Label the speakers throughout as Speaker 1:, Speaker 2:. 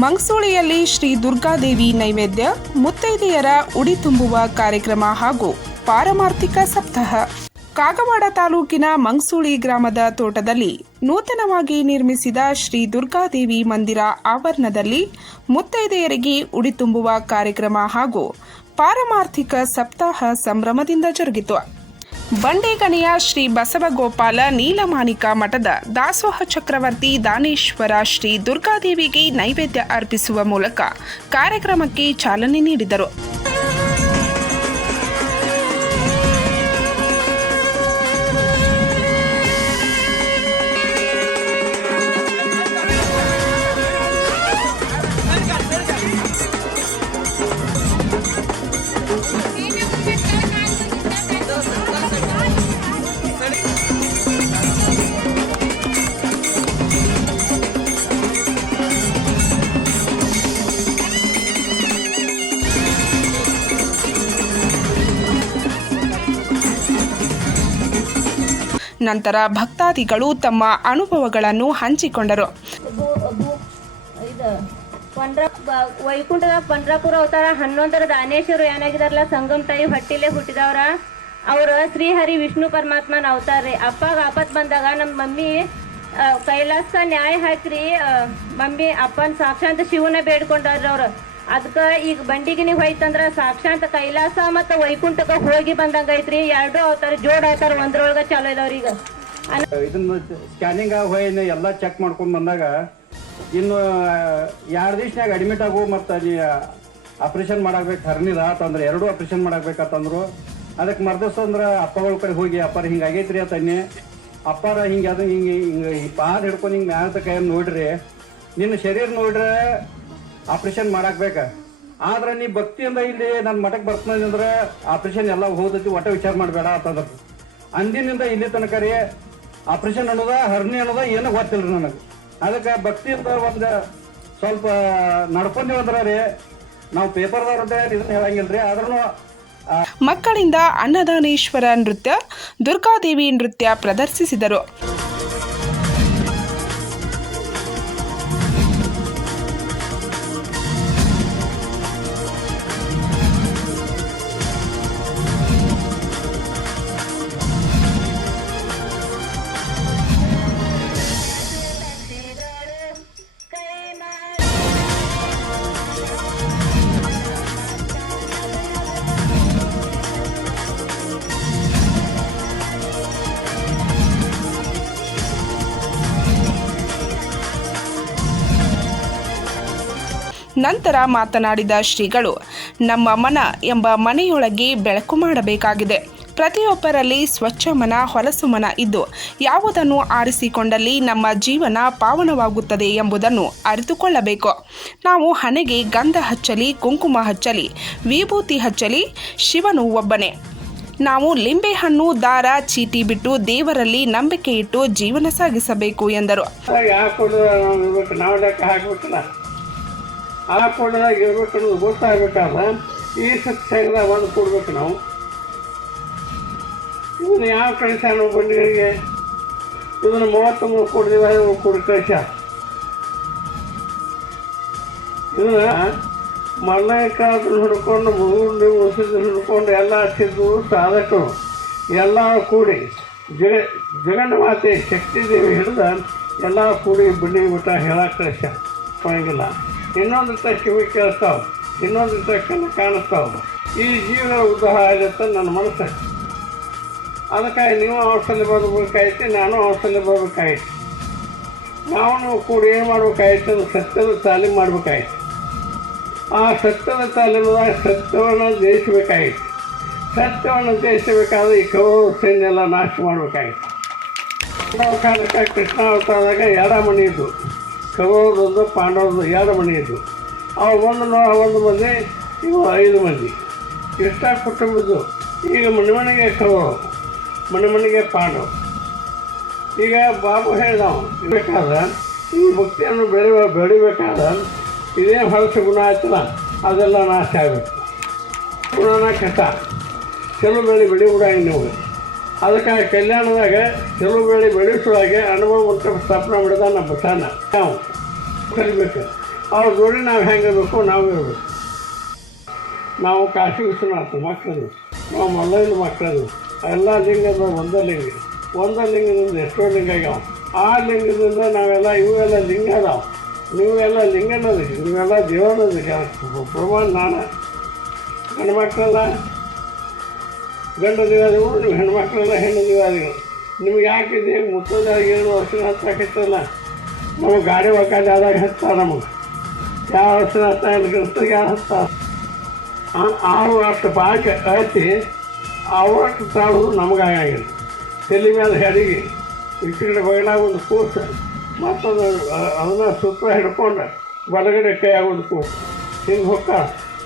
Speaker 1: ಮಂಗಸೂಳಿಯಲ್ಲಿ ಶ್ರೀ ದುರ್ಗಾದೇವಿ ನೈವೇದ್ಯ, ಮುತ್ತೈದೆಯರ ಉಡಿ ತುಂಬುವ ಕಾರ್ಯಕ್ರಮ ಹಾಗೂ ಪಾರಮಾರ್ಥಿಕ ಸಪ್ತಾಹ. ಕಾಗವಾಡ ತಾಲೂಕಿನ ಮಂಗಸೂಳಿ ಗ್ರಾಮದ ತೋಟದಲ್ಲಿ ನೂತನವಾಗಿ ನಿರ್ಮಿಸಿದ ಶ್ರೀ ದುರ್ಗಾದೇವಿ ಮಂದಿರ ಆವರಣದಲ್ಲಿ ಮುತ್ತೈದೆಯರಿಗೆ ಉಡಿ ತುಂಬುವ ಕಾರ್ಯಕ್ರಮ ಹಾಗೂ ಪಾರಮಾರ್ಥಿಕ ಸಪ್ತಾಹ ಸಂಭ್ರಮದಿಂದ ಜರುಗಿತು. ಬಂಡೇಗಣಿಯ ಶ್ರೀ ಬಸವಗೋಪಾಲ ನೀಲಮಾಣಿಕ ಮಠದ ದಾಸೋಹ ಚಕ್ರವರ್ತಿ ದಾನೇಶ್ವರ ಶ್ರೀ ದುರ್ಗಾದೇವಿಗೆ ನೈವೇದ್ಯ ಅರ್ಪಿಸುವ ಮೂಲಕ ಕಾರ್ಯಕ್ರಮಕ್ಕೆ ಚಾಲನೆ ನೀಡಿದರು. ನಂತರ ಭಕ್ತಾದಿಗಳು ತಮ್ಮ ಅನುಭವಗಳನ್ನು ಹಂಚಿಕೊಂಡರು.
Speaker 2: ಪಂಡ್ರ ವೈಕುಂಠದ ಪಂಡ್ರಾಪುರ ಅವತಾರ ಹನ್ನೊಂದರ ದಾನೇಶ್ವರು ಏನಾಗಿದಾರಲ್ಲ ಸಂಗಮ್ ತಾಯಿ ಹೊಟ್ಟಿಲೆ ಹುಟ್ಟಿದವ್ರ. ಅವ್ರ ಶ್ರೀಹರಿ ವಿಷ್ಣು ಪರಮಾತ್ಮನ ಅವತಾರ ರೀ. ಅಪ್ಪಾಗ ಆಪತ್ ಬಂದಾಗ ನಮ್ಮ ಮಮ್ಮಿ ಕೈಲಾಸ ನ್ಯಾಯ ಹಾಕ್ರಿ ಮಮ್ಮಿ ಅಪ್ಪನ ಸಾಕ್ಷಾಂತ ಶಿವನ ಬೇಡ್ಕೊಂಡವ್ರಿ ಅವ್ರು. ಅದಕ್ಕೆ ಈಗ ಬಂಡಿಗಿನಿಗೆ ಹೋಯ್ತಂದ್ರ ಸಾಕ್ಷಾಂತ ಕೈಲಾಸ ಮತ್ತು ವೈಕುಂಠಕ್ಕೆ ಹೋಗಿ ಬಂದಂಗ ಐತ್ರಿ. ಎರಡು ಅವತಾರ ಜೋಡ್ ಅವತಾರ ಒಂದ್ರೊಳಗ ಚಾಲೋ ಇದಾವ್ರಿ ಈಗ.
Speaker 3: ಇದನ್ನ ಸ್ಕ್ಯಾನಿಂಗ್ ಹೋಯ್ನ ಎಲ್ಲ ಚೆಕ್ ಮಾಡ್ಕೊಂಡು ಬಂದಾಗ ಇನ್ನು ಎರಡು ದಿವ್ಸನಾಗ ಅಡ್ಮಿಟ್ ಆಗು ಮತ್ತು ಅಲ್ಲಿ ಆಪ್ರೇಷನ್ ಮಾಡಾಕ್ಬೇಕು ಹರ್ನಿಲ್ಲ ಆತಂದ್ರೆ, ಎರಡು ಆಪ್ರೇಷನ್ ಮಾಡಾಕ್ಬೇಕಂತಂದ್ರು ಅದಕ್ಕೆ ಮರ್ದಸ್ ಅಂದ್ರೆ ಅಪ್ಪಗಳ ಕಡೆ ಹೋಗಿ, ಅಪ್ಪಾರ ಹಿಂಗೆ ಆಗೈತ್ರಿ ಅಂತನ್ನಿ ಅಪ್ಪಾರ ಹಿಂಗೆ ಹಿಂಗ ಹಿಂಗೆ ಹಿಂಗೆ ಪಾರ್ ಹಿಡ್ಕೊಂಡು ಹಿಂಗೆ ಮ್ಯಾಲ ಕೈ ನೋಡ್ರಿ. ನಿನ್ನ ಶರೀರ ನೋಡ್ರೆ ಆಪ್ರೇಷನ್ ಮಾಡಾಕ್ಬೇಕ ಆದ್ರೆ ನೀ ಭಕ್ತಿಯಿಂದ ಇಲ್ಲಿ ನನ್ನ ಮಠಕ್ಕೆ ಬರ್ತದೆ ಅಂದ್ರೆ ಆಪರೇಷನ್ ಎಲ್ಲ ಹೋದತಿ, ಒಟ್ಟ ವಿಚಾರ ಮಾಡಬೇಡ ಅಂತಂದ್ರ ಅಂದಿನಿಂದ ಇಲ್ಲಿ ತನಕ ರೀ ಆಪರೇಷನ್ ಅನ್ನೋದ ಹರ್ನಿ ಅನ್ನೋದ ಏನೋ ಗೊತ್ತಿಲ್ರಿ ನನಗೆ. ಅದಕ್ಕೆ ಭಕ್ತಿಯಿಂದ ಒಂದು ಸ್ವಲ್ಪ ನಡ್ಕೊಂಡಿವಂದ್ರ ರೀ, ನಾವು ಪೇಪರ್ದವ್ರ ಇದನ್ನ ಹೇಳಂಗಿಲ್ರಿ ಆದ್ರೂ
Speaker 1: ಮಕ್ಕಳಿಂದ ಅನ್ನದಾನೇಶ್ವರ ನೃತ್ಯ, ದುರ್ಗಾದೇವಿ ನೃತ್ಯ ಪ್ರದರ್ಶಿಸಿದರು. ನಂತರ ಮಾತನಾಡಿದ ಶ್ರೀಗಳು, ನಮ್ಮ ಮನ ಎಂಬ ಮನೆಯೊಳಗೆ ಬೆಳಕು ಮಾಡಬೇಕಾಗಿದೆ. ಪ್ರತಿಯೊಬ್ಬರಲ್ಲಿ ಸ್ವಚ್ಛ ಮನ, ಹೊಲಸು ಮನ ಇದ್ದು, ಯಾವುದನ್ನು ಆರಿಸಿಕೊಂಡಲ್ಲಿ ನಮ್ಮ ಜೀವನ ಪಾವನವಾಗುತ್ತದೆ ಎಂಬುದನ್ನು ಅರಿತುಕೊಳ್ಳಬೇಕು. ನಾವು ಹಣೆಗೆ ಗಂಧ ಹಚ್ಚಲಿ, ಕುಂಕುಮ ಹಚ್ಚಲಿ, ವಿಭೂತಿ ಹಚ್ಚಲಿ, ಶಿವನು ಒಬ್ಬನೇ. ನಾವು ಲಿಂಬೆಹಣ್ಣು, ದಾರ, ಚೀಟಿ ಬಿಟ್ಟು ದೇವರಲ್ಲಿ ನಂಬಿಕೆ ಇಟ್ಟು ಜೀವನ ಸಾಗಿಸಬೇಕು ಎಂದರು.
Speaker 4: ಆ ಕೂಡದಾಗ ಇರ್ಬೇಕು ಅನ್ನೋದು ಗೊತ್ತಾಗಬೇಕಾದ ಈ ಸತ್ಸಂಗದಾಗ ಒಂದು ಕೊಡ್ಬೇಕು ನಾವು. ಇವನು ಯಾವ ಕಳಿಸ್ಯಾನ ಬಂಡಿಗಳಿಗೆ ಇದನ್ನು ಮೂರು ಕೋಟಿ ಇವ್ನು ಕೊಡಿ ಕಳಿಸ ಇದನ್ನ ಮಲ್ಲಯ್ಯಕಾದ್ರು ಹಿಡ್ಕೊಂಡು ಮುಗುಂಡಿ ಮುಸಿದ್ರು ಹಿಡ್ಕೊಂಡು ಎಲ್ಲ ಹಚ್ಚಿದ್ದು ಸಾಧಕರು ಎಲ್ಲ ಕೂಡಿ ಜಗ ಜಗನ್ಮಾತೆ ಶಕ್ತಿ ದೇವಿ ಹಿಡಿದ ಎಲ್ಲ ಕೂಡಿ ಬನ್ನಿ ಊಟ ಹೇಳಕ್ಕೆ ಕಳಿಸ ಕೊಡಂಗಿಲ್ಲ. ಇನ್ನೊಂದು ಕಿವಿ ಕೇಳಿಸ್ತಾವ ಇನ್ನೊಂದು ತಕ್ಷಣ ಕಾಣಿಸ್ತಾವ. ಈ ಜೀವನ ಉದ್ಧಾರ ಅಂತ ನನ್ನ ಮನಸ್ಸು. ಅದಕ್ಕಾಗಿ ನೀವು ಔಷಧಿ ಬರಬೇಕಾಯ್ತು, ನಾನು ಔಷಧಿ ಬರಬೇಕಾಯ್ತು. ನಾವು ಕೂಡ ಏನು ಮಾಡ್ಬೇಕಾಯ್ತು ಅಂದ್ರೆ ಸತ್ಯದ ತಾಲೀಮು ಮಾಡ್ಬೇಕಾಯ್ತು. ಆ ಸತ್ಯದ ತಾಲೀಮದಾಗ ಸತ್ಯವನ್ನು ಜಯಿಸಬೇಕಾಗಿತ್ತು ಸತ್ಯವನ್ನು ಜಯಿಸಬೇಕಾದ್ರೆ ಈ ಕೌರವ ಸೈನ್ಯ ಎಲ್ಲ ನಾಶ ಮಾಡಬೇಕಾಗಿತ್ತು ಕಾಲಕ್ಕೆ ಕೃಷ್ಣ ಅವತಾರದಾಗ ಎಡ ಮಣಿ ಇದ್ದು. ಕೌರವರದೊಂದು ಪಾಂಡವರದ್ದು ಎರಡು ಮನೆ ಇದ್ದು. ಅವು ಒಂದು ಒಂದು ಮಂದಿ ಇವು ಐದು ಮಂದಿ ಎಷ್ಟ ಕುಟುಂಬದ್ದು? ಈಗ ಮನೆ ಮನೆಗೆ ಕೌರವ ಮನೆ ಮನೆಗೆ ಪಾಂಡವ. ಈಗ ಬಾಬು ಹೇಳಿದವ ಬೇಕಾದ್ರೆ ಈ ಭಕ್ತಿಯನ್ನು ಬೆಳೆಯುವ ಬೆಳಿಬೇಕಾದ್ರೆ ಇದೇ ಹೊಲಸು ಗುಣ ಆಯ್ತಲ್ಲ, ಅದೆಲ್ಲ ನಾಶ ಆಗಬೇಕು. ಗುಣನ ಕೆಟ್ಟ. ಚಲೋ ಬೆಳೆ ಬೆಳಿ ಕೂಡ ನೀವು ಅದಕ್ಕಾಗಿ ಕಲ್ಯಾಣದಾಗ ಕೆಲವು ಬೆಳೆ ಬೆಳೆಸುವಾಗೆ ಅನುಭವ ಮಂಟಪ ಸ್ಥಾಪನೆ ಮಾಡಿದ ನಮ್ಮ ಬಸಣ್ಣ ನಾವು ಕಲಿಬೇಕು. ಅವ್ರ ಜೋಡಿ ನಾವು ಹೆಂಗಿರ್ಬೇಕು ನಾವು ಇರಬೇಕು. ನಾವು ಕಾಶಿ ವಿಶ್ವನಾಥ ಮಕ್ಕಳು ನಾವು ಮಲ್ಲಯ್ಯನ ಮಕ್ಕಳು ಎಲ್ಲ ಲಿಂಗದ ಒಂದೇ ಲಿಂಗ. ಒಂದೇ ಲಿಂಗದಿಂದ ಎಷ್ಟೋ ಲಿಂಗ ಆಗ್ಯಾವ. ಆ ಲಿಂಗದಿಂದ ನಾವೆಲ್ಲ ಇವೆಲ್ಲ ಲಿಂಗ ಅದಾವ. ನೀವೆಲ್ಲ ಲಿಂಗನದಕ್ಕೆ, ನೀವೆಲ್ಲ ದೇವನದಕ್ಕೆ, ಪ್ರಮಾಣ ನಾನು ಗಂಡು ಮಕ್ಕಳೆಲ್ಲ ಗಂಡು ದಿವಾದಿಗಳು ನಿಮ್ಮ ಹೆಣ್ಮಕ್ಳೆಲ್ಲ ಹೆಣ್ಣು ದಿವಾದಿಗಳು ನಿಮ್ಗೆ ಯಾಕೆ ಇದೆ? ಏಳು ಏನು ವರ್ಷ ಹತ್ತಾಕೈತಲ್ಲ ನಮಗೆ ಗಾಡಿ ಒಕ್ಕಾಡಿ ಆದಾಗ ಹತ್ತ ನಮಗೆ. ಯಾವ ವರ್ಷ ಹತ್ತ ಕೆಲಸದಾಗ ಯಾವ ಹತ್ತ ಆರು ಅಷ್ಟು ಪಾಕ ಹಚ್ಚಿ ಅವಷ್ಟು ತಾಳೋದು ನಮಗಾಗಿಲ್ಲ ತಲೆ ಮೇಲೆ ಹೆಡಿಗೆ ಈ ಕಡೆ ಬಗಲಾಗ ಒಂದು ಕೂಸ ಮತ್ತೊಂದು ಅದನ್ನ ಸುತ್ತ ಹಿಡ್ಕೊಂಡು ಬಲಗಡೆ ಕೈಯಾಗ ಒಂದು ಕೂಸು ಹಿಂಗೆ ಹೊಕ್ಕ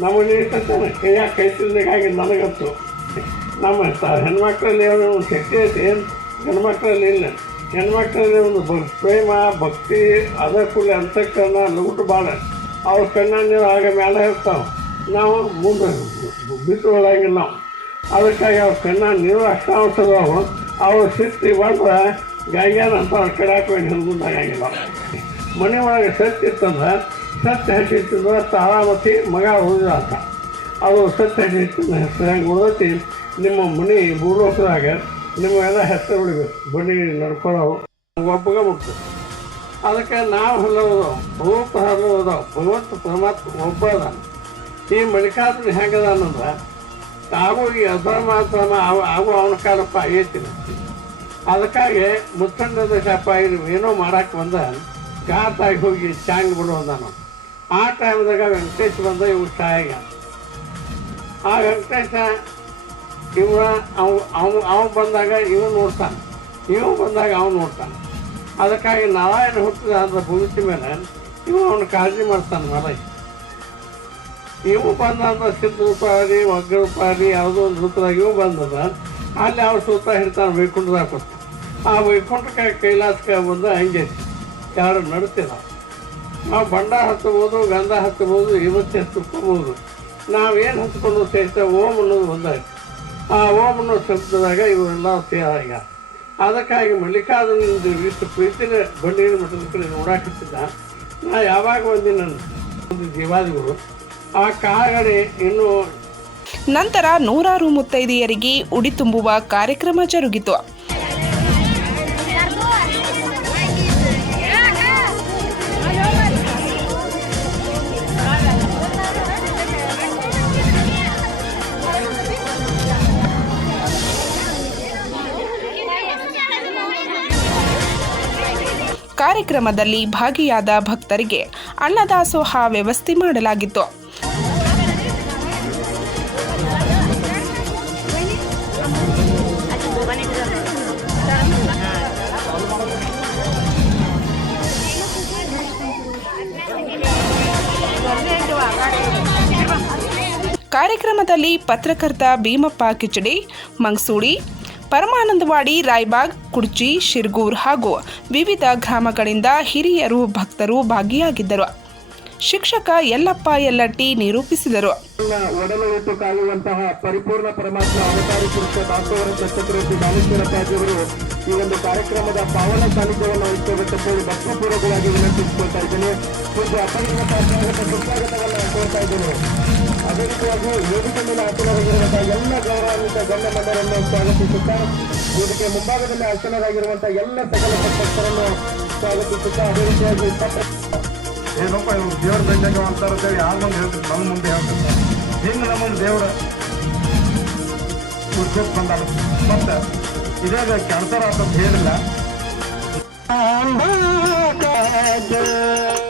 Speaker 4: ನಮಗೆ ನೀಡ್ತಾನೆ ಕೈಯಾಗ ಕೈ ತಿನ್ನಬೇಕಾಗಿಲ್ಲ ನನಗಂತೂ. ನಮ್ಮ ಹೆಣ್ಮಕ್ಳಲ್ಲಿ ಯಾವುದೇ ಒಂದು ಶಕ್ತಿ ಐತಿ ಹೆಣ್ಮಕ್ಳಲ್ಲಿ ಇಲ್ಲ. ಹೆಣ್ಮಕ್ಳಲ್ಲಿ ಒಂದು ಭಕ್ ಪ್ರೇಮ, ಭಕ್ತಿ, ಅದ ಅಂತಕ್ಕಂಥ ಲುಗುಟು ಭಾಳ. ಅವ್ರ ಕಣ್ಣ ನೀರು ಆಗ ಮೇಲೆ ಇರ್ತಾವೆ. ನಾವು ಮುಂದೆ ಬಿಟ್ಟು ಒಳಗಿಲ್ಲ ನಾವು. ಅದಕ್ಕಾಗಿ ಅವ್ರ ಕಣ್ಣ ನೀರು ಅಷ್ಟಾಂಶದವು ಅವ್ರ. ಶಕ್ತಿ ಬಂದ್ರೆ ಗಾಯ್ಯಾನ ಅಂತ ಅವ್ರ ಕಡೆ ಹಾಕೊಂಡು ಮುಂದಾಗಿಲ್ಲ ಮನೆ ಒಳಗೆ ಸತ್ಯ ಇತ್ತಂದ್ರೆ ಸತ್ಯ ಹಚ್ಚಿತ್ತಂದ್ರೆ ತಾರಾಮತಿ ಮಗ ಉಳಿದ ಅಂತ. ಅದು ಸತ್ಯ ಹಚ್ಚಿತ್ತಂದ್ರೆ ಹೆಸರು ಹೆಂಗೆ ಉಳಿದೈತಿ? ನಿಮ್ಮ ಮನೆ ಭೂಲೋಕದಾಗ ನಿಮಗೆಲ್ಲ ಹೆಸರು ಉಳಿಬೇಕು ಬನ್ನಿ ನಡ್ಕೊಳ್ಳೋ ಒಬ್ಬಗ ಮುಟ್ಟು ಅದಕ್ಕೆ ನಾವು ಹಲ್ಲೋದ ರೂಪ ಹಲ್ಲೋದ ಭಗವಂತ ಪರಮಾತ್ಮ ಒಬ್ಬ ಅದ ಈ ಮಲ್ಲಿಕಾರ್ಜುನ ಹೆಂಗದ ಅನ್ನೋದ್ರೆ ತಾವು ಈ ಅಧರ್ಮಾತ್ಮ ಆಗು ಅವನ ಕಾಲಪ್ಪ ಐತಿ ಅದಕ್ಕಾಗಿ ಮುತ್ತಂಡದ ಶಾಪ ಏನೋ ಮಾಡಕ್ಕೆ ಬಂದ ಘಾತಾಗಿ ಹೋಗಿ ಚಾಂಗ್ ಬಿಡೋದ ನಾವು ಆ ಟೈಮ್ದಾಗ ವೆಂಕಟೇಶ್ ಬಂದ, ಇವ್ರು ಛಾಯಾಗ ಆ ವೆಂಕಟೇಶ ಇವ ಅವ್ ಅವ್ ಅವ್ ಬಂದಾಗ ಇವು ನೋಡ್ತಾನೆ. ಇವ ಬಂದಾಗ ಅವನು ನೋಡ್ತಾನೆ. ಅದಕ್ಕಾಗಿ ನಾರಾಯಣ ಹುಟ್ಟಿದ ಅದರ ಭೂಮಿತಿ ಮೇಲೆ ಇವ ಅವನು ಕಾಳಜಿ ಮಾಡ್ತಾನೆ ಮಲೈ ಇವು ಬಂದ ಅಂದ್ರೆ ಸಿದ್ಧ ರೂಪ ಆಗಲಿ ಒಗ್ಗ ರೂಪ ಯಾವುದೋ ಒಂದು ರೂಪದಾಗ ಇವು ಬಂದದ. ಅಲ್ಲಿ ಅವ್ರ ಸುತ್ತ ಹಿಡ್ತಾನೆ ವೈಕುಂಠದಾಗ ಕೊಟ್ಟು ಆ ವೈಕುಂಠಕ್ಕೆ ಕೈಲಾಸಕ್ಕೆ ಬಂದ ಹಂಗೆ. ಯಾರು ನಡ್ತಿಲ್ಲ. ನಾವು ಬಂಡ ಹತ್ತಬೋದು, ಗಂಧ ಹತ್ತಬೋದು, ಇವತ್ತೇ ಹತ್ಕೋಬೋದು ನಾವೇನು ಹತ್ಕೊಂಡು ಸೇರ್ತಾ ಓಂ ಅನ್ನೋದು ಒಂದಾಯ್ತು. ಆ ಓಮನ ಶಬ್ದದಾಗ ಇವರೆಲ್ಲ ಸೇರಾಗ ಅದಕ್ಕಾಗಿ ಮಲ್ಲಿಕಾರ್ಜುನ ಇಷ್ಟು ಪ್ರೀತಿನ ಬಂಡಿನ ಮಠದ ಕಡೆ ನೋಡಾಕತ್ತಿದ್ದ. ನಾ ಯಾವಾಗ ಬಂದಿ ನನ್ನ ಒಂದು ದೇವಾದಿಗಳು, ಆ ಕಾಗಡೆ ಇನ್ನು
Speaker 1: ನಂತರ ನೂರಾರು ಮುತ್ತೈದೆಯರಿಗೆ ಉಡಿ ತುಂಬುವ ಕಾರ್ಯಕ್ರಮ ಜರುಗಿತು. ಕಾರ್ಯಕ್ರಮದಲ್ಲಿ ಭಾಗಿಯಾದ ಭಕ್ತರಿಗೆ ಅನ್ನದಾಸೋಹ ವ್ಯವಸ್ಥೆ ಮಾಡಲಾಗಿತ್ತು. ಕಾರ್ಯಕ್ರಮದಲ್ಲಿ ಪತ್ರಕರ್ತ ಭೀಮಪ್ಪ ಕಿಚಡಿ ಮಂಗಸೂಡಿ ಪರಮಾನಂದವಾಡಿ, ರಾಯ್ಬಾಗ್ ಕುರ್ಚಿ ಶಿರ್ಗೂರ್ ಹಾಗೂ ವಿವಿಧ ಗ್ರಾಮಗಳಿಂದ ಹಿರಿಯರು, ಭಕ್ತರು ಭಾಗಿಯಾಗಿದ್ದರು. ಶಿಕ್ಷಕ ಯಲ್ಲಪ್ಪ ಎಲ್ಲಟ್ಟಿ ನಿರೂಪಿಸಿದರು.
Speaker 5: ಪರಿಪೂರ್ಣ ಪರಮಾತ್ಮ ಅವತಾರಿ ಪುರುಷ ದಾಸೋಹರ ಚಕ್ರವರ್ತಿ ದಾನೇಶ್ವರಪ್ಪಾಜಿಯವರು ಈ ಒಂದು ಕಾರ್ಯಕ್ರಮದ ಪಾವನ ಸಾನ್ನಿಧ್ಯವನ್ನು ವಹಿಸಬೇಕೆಂದು ಭಕ್ತಿಪೂರ್ವಕವಾಗಿ ವಿನಂತಿಸಿಕೊಳ್ತಾ ಇದ್ದೇನೆ. ಒಂದು ಅಪರಿಮಿತ ಸ್ವಾಗತ ಸುಸ್ವಾಗತವನ್ನು ಕೋರ್ತಾ ಇದ್ದೇನೆ. ಅದೇ ರೀತಿಯಾಗಿ ವೇದಿಕೆ ಮೇಲೆ ಆಸನರಾಗಿರುವಂತಹ ಎಲ್ಲ ಗೌರವಾನ್ವಿತ ಗಣ್ಯ ಮಂಡರನ್ನು ಸ್ವಾಗತಿಸುತ್ತಾ ವೇದಿಕೆ ಮುಂಭಾಗದಲ್ಲಿ ಆಸನರಾಗಿರುವಂತಹ ಎಲ್ಲ ಸಕಲ ಸಂಪತ್ತರನ್ನು ಸ್ವಾಗತಿಸುತ್ತಾ ಅದೇ ರೀತಿಯಾಗಿ ಏನಪ್ಪ ಇವ್ರು ದೇವ್ರ ಬೆಂಡಂಗ ಅಂತಾರ ಅಂತೇಳಿ ಯಾರ ಮುಂದೆ ಹೇಳ್ತಾರೆ? ನಮ್ಮ ಮುಂದೆ ಹೇಳ್ತಾರೆ. ಹಿಂಗೆ ನಮ್ಮ ದೇವರ ಉದ್ಯೋಗ ಬಂದಾಗ ಮತ್ತೆ ಇದೇ ಕ್ಯಾನ್ಸರ್ ಅಂತ ಹೇಳಿಲ್ಲ.
Speaker 2: ಕಲೆಯ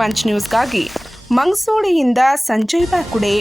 Speaker 1: ಪಂಚ್ ನ್ಯೂಸ್ಗಾಗಿ ಮಂಗಸೂಳಿಯಿಂದ ಸಂಜಯ್ ಬಾಕುಡೆ